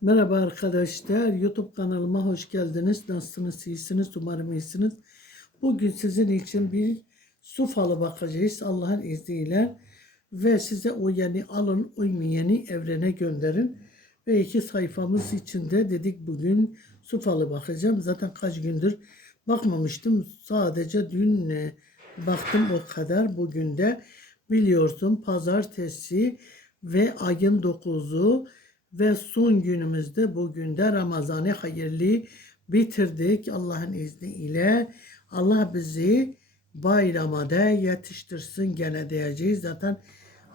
Merhaba arkadaşlar, YouTube kanalıma hoş geldiniz. Nasılsınız, iyisiniz, umarım iyisiniz. Bugün sizin için bir su falı bakacağız Allah'ın izniyle. Ve size uyanı alın, uymayanı evrene gönderin. Ve iki sayfamız içinde dedik bugün su falı bakacağım. Zaten kaç gündür bakmamıştım. Sadece dün e, baktım o kadar. Bugün de biliyorsun pazartesi ve ayın 9'u ve son günümüzde bugün de Ramazan'ı hayırlı bitirdik Allah'ın izniyle. Allah bizi bayrama da yetiştirsin gene diyeceğiz. Zaten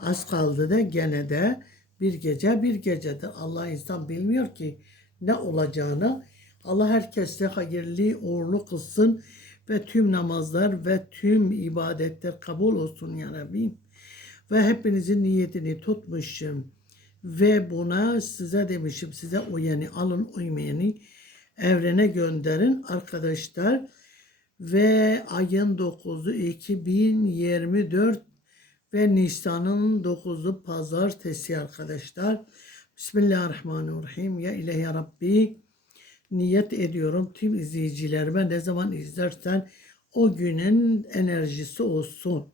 az kaldı da gene de bir gece bir gecedir. Allah insan bilmiyor ki ne olacağını. Allah herkese hayırlı uğurlu kılsın ve tüm namazlar ve tüm ibadetler kabul olsun ya Rabbi. Ve hepinizin niyetini tutmuşum ve buna size demişim size uyanı alın uymayanı evrene gönderin arkadaşlar ve ayın 9'u 2024 ve Nisan'ın 9'u pazartesi arkadaşlar. Bismillahirrahmanirrahim. Ya ilahi Rabbi niyet ediyorum tüm izleyicilerime ne zaman izlersen o günün enerjisi olsun.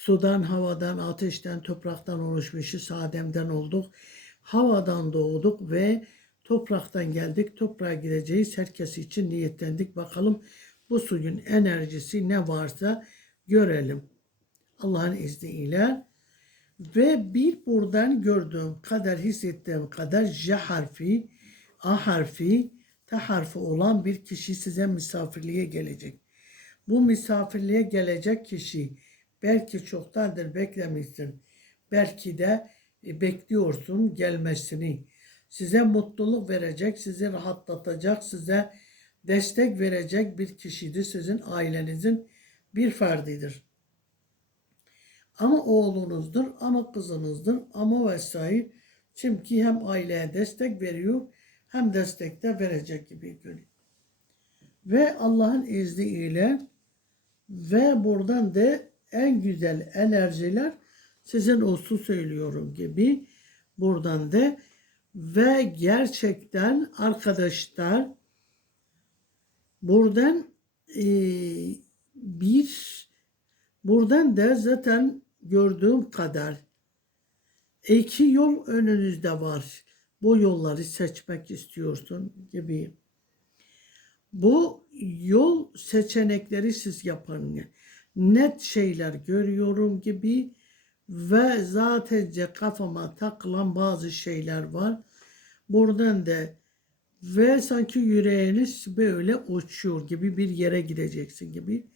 Sudan, havadan, ateşten, topraktan oluşmuşuz. Adem'den olduk. Havadan doğduk ve topraktan geldik. Toprağa gideceğiz. Herkes için niyetlendik. Bakalım bu suyun enerjisi ne varsa görelim. Allah'ın izniyle. Ve bir buradan gördüğüm kadar, hissettiğim kadar J harfi, A harfi, T harfi olan bir kişi size misafirliğe gelecek. Bu misafirliğe gelecek kişi Belki çoktandır beklemişsin. Belki de e, bekliyorsun gelmesini. Size mutluluk verecek, sizi rahatlatacak, size destek verecek bir kişidir. Sizin ailenizin bir ferdidir. Ama oğlunuzdur, ama kızınızdır, ama vesaire. Çünkü hem aileye destek veriyor, hem destek de verecek gibi görünüyor. Ve Allah'ın izniyle ve buradan da en güzel enerjiler sizin olsun söylüyorum gibi buradan da ve gerçekten arkadaşlar buradan e, bir buradan da zaten gördüğüm kadar iki yol önünüzde var. Bu yolları seçmek istiyorsun gibi. Bu yol seçenekleri siz yapın net şeyler görüyorum gibi ve zatence kafama takılan bazı şeyler var. Buradan da ve sanki yüreğiniz böyle uçuyor gibi bir yere gideceksin gibi.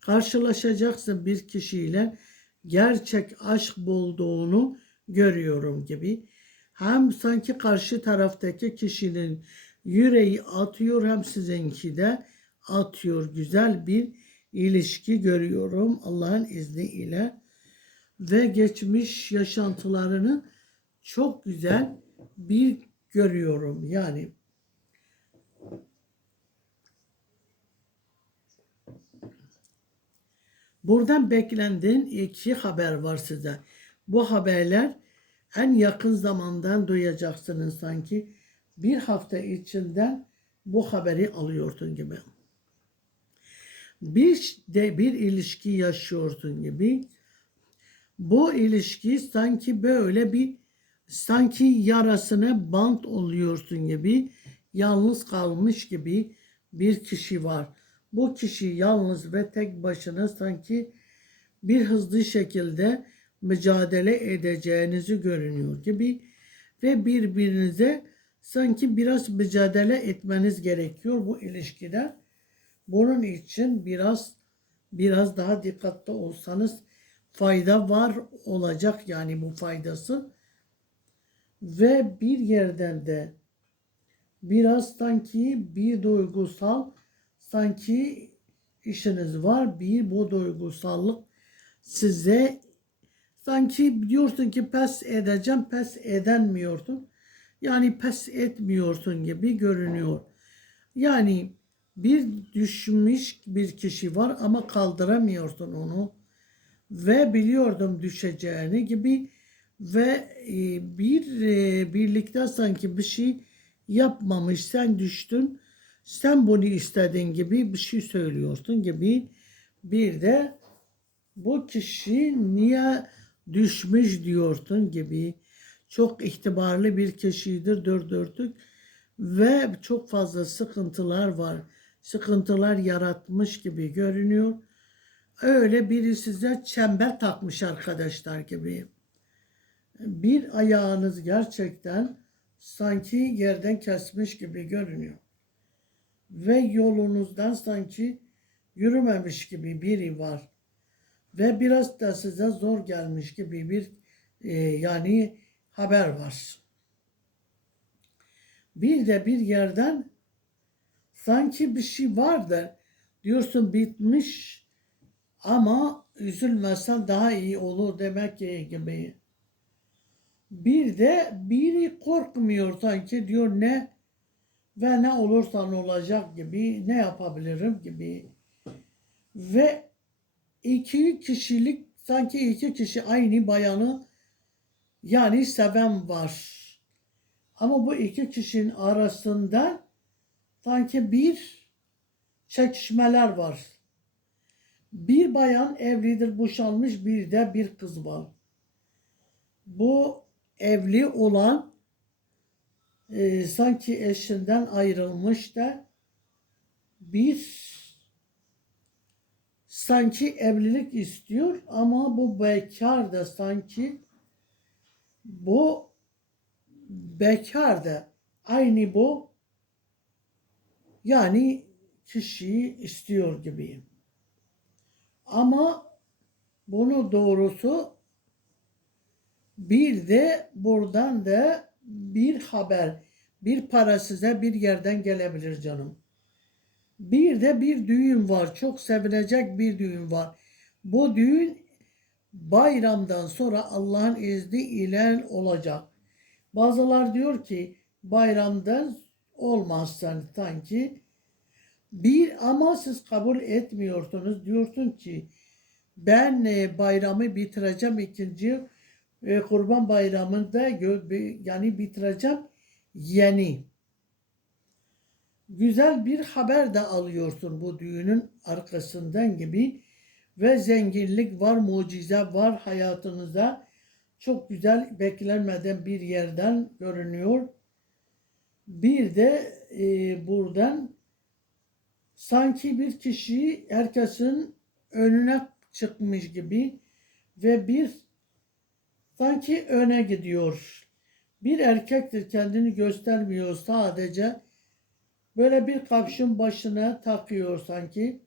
Karşılaşacaksın bir kişiyle gerçek aşk bulduğunu görüyorum gibi. Hem sanki karşı taraftaki kişinin yüreği atıyor hem sizinki de atıyor. Güzel bir ilişki görüyorum Allah'ın izniyle ve geçmiş yaşantılarını çok güzel bir görüyorum. Yani buradan beklendiğin iki haber var size. Bu haberler en yakın zamandan duyacaksınız sanki. Bir hafta içinden bu haberi alıyorsun gibi bir de bir ilişki yaşıyorsun gibi bu ilişki sanki böyle bir sanki yarasına bant oluyorsun gibi yalnız kalmış gibi bir kişi var. Bu kişi yalnız ve tek başına sanki bir hızlı şekilde mücadele edeceğinizi görünüyor gibi ve birbirinize sanki biraz mücadele etmeniz gerekiyor bu ilişkide. Bunun için biraz biraz daha dikkatli olsanız fayda var olacak yani bu faydası. Ve bir yerden de biraz sanki bir duygusal sanki işiniz var. Bir bu duygusallık size sanki diyorsun ki pes edeceğim pes edenmiyorsun. Yani pes etmiyorsun gibi görünüyor. Yani bir düşmüş bir kişi var ama kaldıramıyorsun onu ve biliyordum düşeceğini gibi ve e, bir e, birlikte sanki bir şey yapmamış sen düştün sen bunu istediğin gibi bir şey söylüyorsun gibi bir de bu kişi niye düşmüş diyorsun gibi çok itibarlı bir kişidir dört dörtlük ve çok fazla sıkıntılar var. Sıkıntılar yaratmış gibi görünüyor. Öyle biri size çember takmış arkadaşlar gibi. Bir ayağınız gerçekten sanki yerden kesmiş gibi görünüyor. Ve yolunuzdan sanki yürümemiş gibi biri var. Ve biraz da size zor gelmiş gibi bir e, yani haber var. Bir de bir yerden sanki bir şey vardır. Diyorsun bitmiş ama üzülmesen daha iyi olur demek gibi. Bir de biri korkmuyor sanki diyor ne ve ne olursan olacak gibi ne yapabilirim gibi. Ve iki kişilik sanki iki kişi aynı bayanı yani seven var. Ama bu iki kişinin arasında sanki bir çekişmeler var. Bir bayan evlidir, boşanmış, bir de bir kız var. Bu evli olan e, sanki eşinden ayrılmış da bir sanki evlilik istiyor ama bu bekar da sanki bu bekar da aynı bu yani kişiyi istiyor gibi. Ama bunu doğrusu bir de buradan da bir haber, bir para size bir yerden gelebilir canım. Bir de bir düğün var. Çok sevilecek bir düğün var. Bu düğün bayramdan sonra Allah'ın izni ile olacak. Bazılar diyor ki bayramdan olmazsan sanki bir ama siz kabul etmiyorsunuz. Diyorsun ki ben e, bayramı bitireceğim ikinci e, kurban bayramında yani bitireceğim yeni. Güzel bir haber de alıyorsun bu düğünün arkasından gibi ve zenginlik var, mucize var hayatınızda. Çok güzel beklenmeden bir yerden görünüyor. Bir de e, buradan sanki bir kişi herkesin önüne çıkmış gibi ve bir sanki öne gidiyor. Bir erkektir kendini göstermiyor sadece böyle bir kapşın başına takıyor sanki.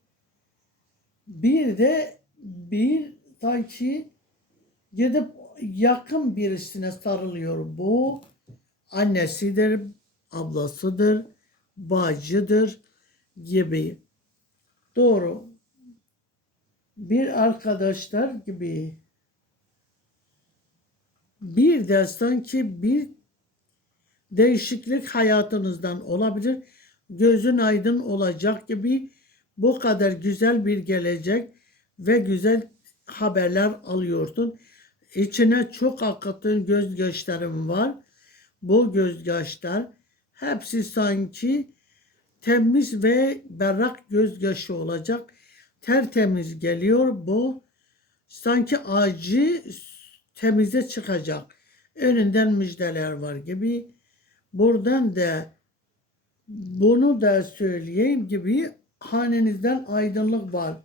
Bir de bir sanki gidip yakın birisine sarılıyor. Bu annesidir, ablasıdır, bacıdır gibi. Doğru. Bir arkadaşlar gibi. Bir de sanki bir değişiklik hayatınızdan olabilir. Gözün aydın olacak gibi bu kadar güzel bir gelecek ve güzel haberler alıyorsun. İçine çok akıttığın gözyaşlarım var. Bu gözyaşlar hepsi sanki temiz ve berrak gözyaşı olacak. Tertemiz geliyor bu. Sanki acı temize çıkacak. Önünden müjdeler var gibi. Buradan da bunu da söyleyeyim gibi hanenizden aydınlık var.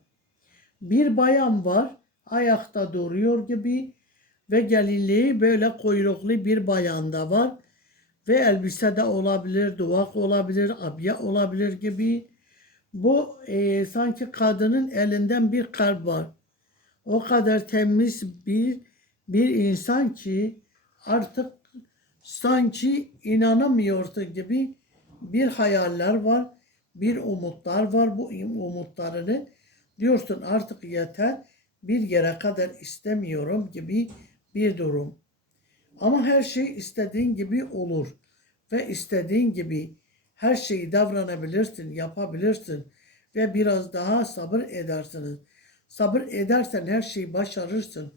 Bir bayan var ayakta duruyor gibi ve gelinliği böyle kuyruklu bir bayan da var. Ve elbise de olabilir, duvak olabilir, abye olabilir gibi. Bu e, sanki kadının elinden bir kalp var. O kadar temiz bir bir insan ki artık sanki inanamıyorsun gibi bir hayaller var, bir umutlar var. Bu umutlarını diyorsun artık yeter, bir yere kadar istemiyorum gibi bir durum. Ama her şey istediğin gibi olur ve istediğin gibi her şeyi davranabilirsin, yapabilirsin ve biraz daha sabır edersiniz. Sabır edersen her şeyi başarırsın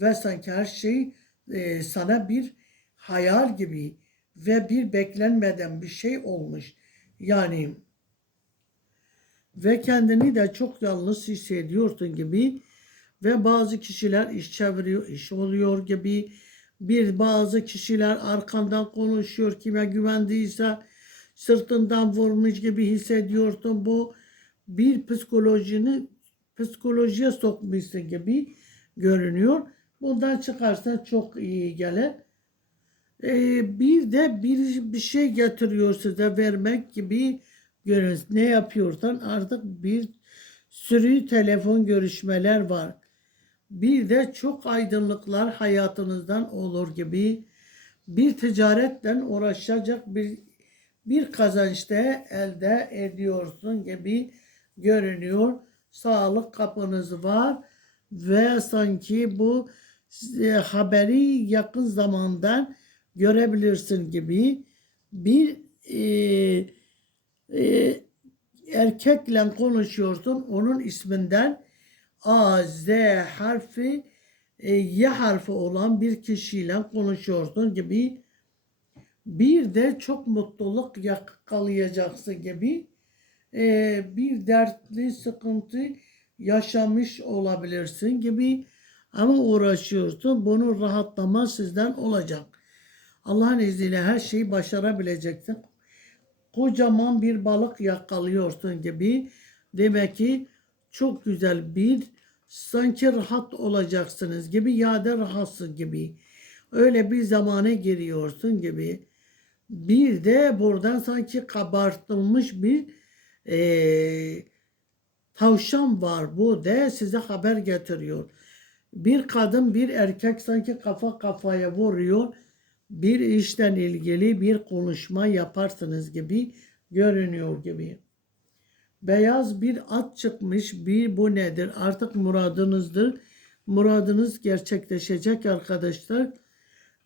ve sanki her şey e, sana bir hayal gibi ve bir beklenmeden bir şey olmuş. Yani ve kendini de çok yalnız hissediyorsun gibi ve bazı kişiler iş çeviriyor, iş oluyor gibi bir bazı kişiler arkandan konuşuyor kime güvendiyse sırtından vurmuş gibi hissediyorsun bu bir psikolojini psikolojiye sokmuşsun gibi görünüyor. Bundan çıkarsan çok iyi gelir. Ee, bir de bir, bir şey getiriyor size vermek gibi görün. Ne yapıyorsan artık bir sürü telefon görüşmeler var. Bir de çok aydınlıklar hayatınızdan olur gibi bir ticaretle uğraşacak bir bir kazançta elde ediyorsun gibi görünüyor. Sağlık kapınız var ve sanki bu e, haberi yakın zamandan görebilirsin gibi bir e, e, erkekle konuşuyorsun onun isminden A, Z harfi e, Y harfi olan bir kişiyle konuşuyorsun gibi bir de çok mutluluk yakalayacaksın gibi e, bir dertli sıkıntı yaşamış olabilirsin gibi ama uğraşıyorsun. Bunun rahatlama sizden olacak. Allah'ın izniyle her şeyi başarabileceksin. Kocaman bir balık yakalıyorsun gibi. Demek ki çok güzel bir sanki rahat olacaksınız gibi ya da rahatsız gibi. Öyle bir zamana giriyorsun gibi. Bir de buradan sanki kabartılmış bir eee tavşan var bu de size haber getiriyor. Bir kadın bir erkek sanki kafa kafaya vuruyor. Bir işten ilgili bir konuşma yaparsınız gibi görünüyor gibi. Beyaz bir at çıkmış. Bir bu nedir? Artık muradınızdır. Muradınız gerçekleşecek arkadaşlar.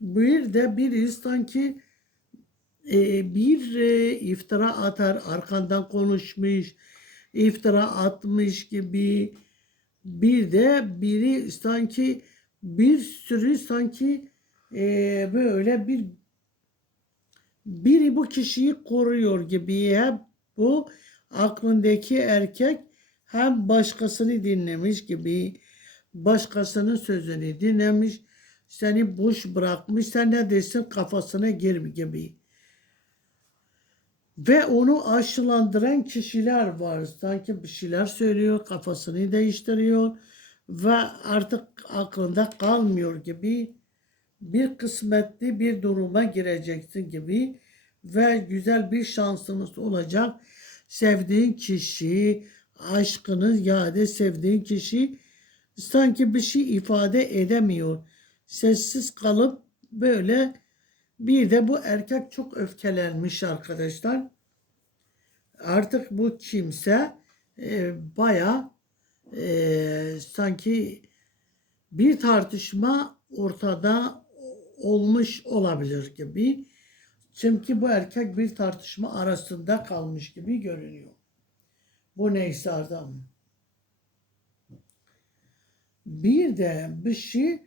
Bir de bir sanki e, bir e, iftira atar, arkandan konuşmuş, iftira atmış gibi bir de biri sanki bir sürü sanki e, böyle bir biri bu kişiyi koruyor gibi hep bu aklındaki erkek hem başkasını dinlemiş gibi başkasının sözünü dinlemiş seni boş bırakmış sen ne desin kafasına gir gibi. Ve onu aşılandıran kişiler var. Sanki bir şeyler söylüyor, kafasını değiştiriyor ve artık aklında kalmıyor gibi bir kısmetli bir duruma gireceksin gibi ve güzel bir şansınız olacak. Sevdiğin kişi, aşkınız ya da sevdiğin kişi sanki bir şey ifade edemiyor. Sessiz kalıp böyle bir de bu erkek çok öfkelenmiş arkadaşlar. Artık bu kimse e, baya e, sanki bir tartışma ortada olmuş olabilir gibi. Çünkü bu erkek bir tartışma arasında kalmış gibi görünüyor. Bu neyse adam. Bir de bir şey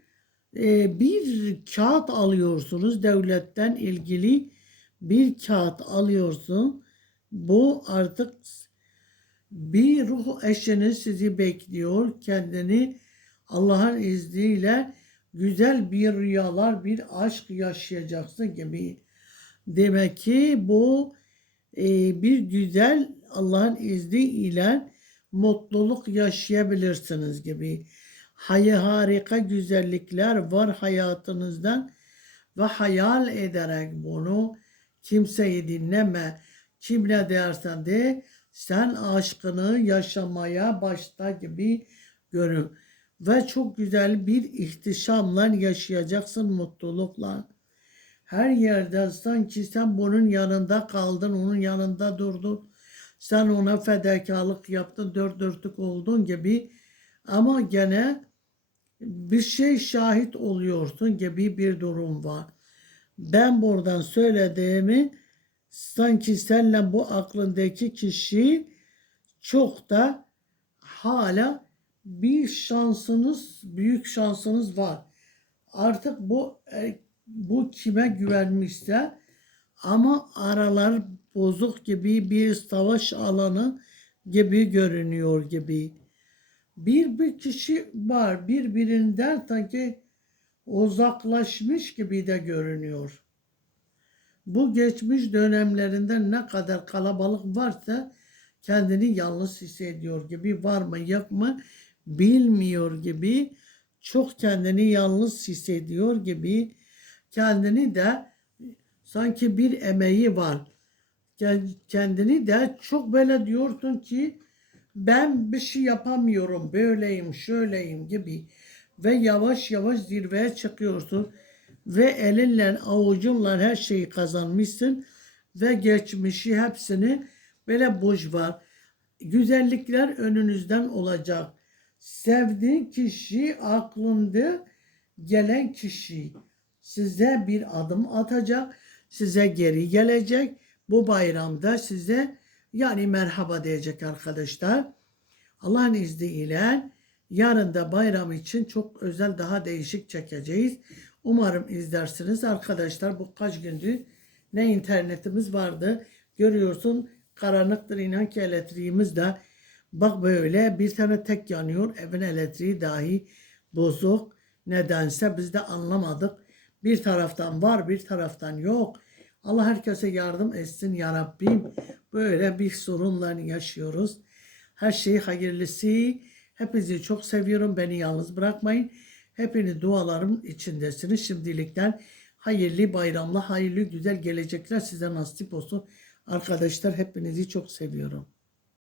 e, bir kağıt alıyorsunuz devletten ilgili bir kağıt alıyorsun. Bu artık bir ruh eşiniz sizi bekliyor. Kendini Allah'ın izniyle güzel bir rüyalar, bir aşk yaşayacaksın gibi. Demek ki bu e, bir güzel Allah'ın izniyle mutluluk yaşayabilirsiniz gibi. Hayı harika güzellikler var hayatınızdan ve hayal ederek bunu kimseyi dinleme. Kim ne dersen de sen aşkını yaşamaya başla gibi görün. Ve çok güzel bir ihtişamla yaşayacaksın mutlulukla. Her yerde sanki sen bunun yanında kaldın, onun yanında durdun. Sen ona fedakarlık yaptın, dört dörtlük oldun gibi. Ama gene bir şey şahit oluyorsun gibi bir durum var. Ben buradan söylediğimi sanki senle bu aklındaki kişi çok da hala bir şansınız, büyük şansınız var. Artık bu e, bu kime güvenmişse ama aralar bozuk gibi bir savaş alanı gibi görünüyor gibi. Bir bir kişi var birbirinden sanki uzaklaşmış gibi de görünüyor. Bu geçmiş dönemlerinde ne kadar kalabalık varsa kendini yalnız hissediyor gibi var mı yok mu bilmiyor gibi çok kendini yalnız hissediyor gibi kendini de sanki bir emeği var. Kend- Kendini de çok böyle diyorsun ki ben bir şey yapamıyorum böyleyim şöyleyim gibi ve yavaş yavaş zirveye çıkıyorsun ve elinle avucunla her şeyi kazanmışsın ve geçmişi hepsini böyle boş var. Güzellikler önünüzden olacak. Sevdiğin kişi aklında gelen kişi size bir adım atacak, size geri gelecek. Bu bayramda size yani merhaba diyecek arkadaşlar. Allah'ın izniyle yarın da bayram için çok özel daha değişik çekeceğiz. Umarım izlersiniz arkadaşlar. Bu kaç gündür ne internetimiz vardı. Görüyorsun karanlıktır inan ki elektriğimiz de bak böyle bir tane tek yanıyor. Evin elektriği dahi bozuk. Nedense biz de anlamadık. Bir taraftan var bir taraftan yok. Allah herkese yardım etsin ya Rabbim. Böyle bir sorunla yaşıyoruz. Her şey hayırlısı. Hepinizi çok seviyorum. Beni yalnız bırakmayın. Hepiniz dualarım içindesiniz. Şimdilikten hayırlı bayramla, hayırlı güzel gelecekler size nasip olsun. Arkadaşlar hepinizi çok seviyorum.